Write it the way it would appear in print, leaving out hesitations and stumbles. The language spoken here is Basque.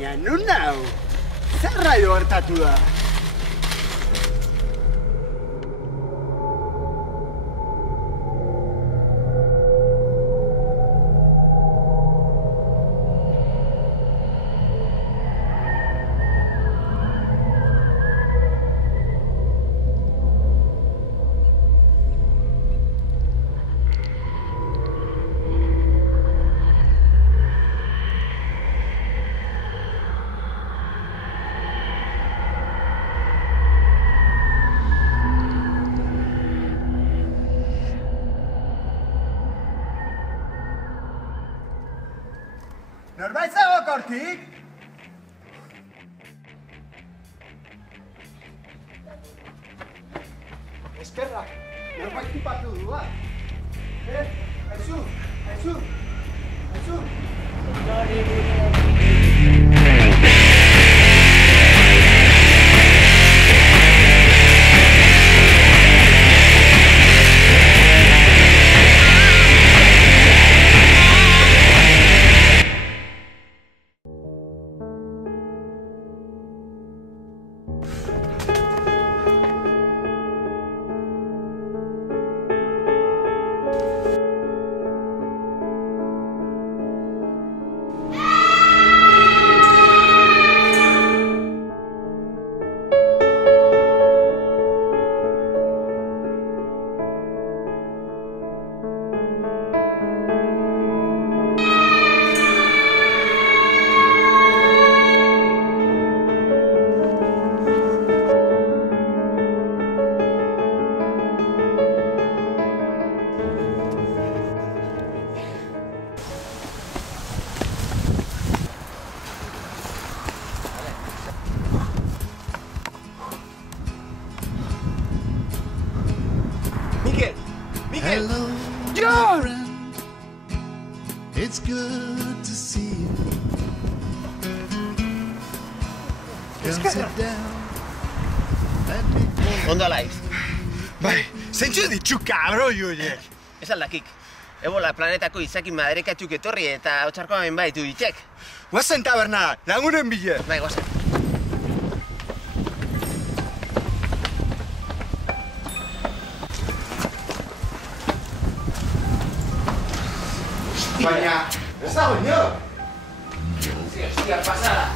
Baina, nun nau? Zer raio hartatu da? Norbait zago kortik? Eskerrak, norbait tipatu du bat. Aizu, aizu, aizu. Hello, John! friend. It's good to see you. Come sit down. Let me pour. Ondo alaiz. Bai, zeintzu ditzu kabroi horiek? Ez aldakik. Ebola planetako izaki maderekatzuk etorri eta hotxarkoan baitu ditek. Guazen taberna, lagunen bile. Bai, guazen. Baina, ez dago inor. Sí, hostia, pasada.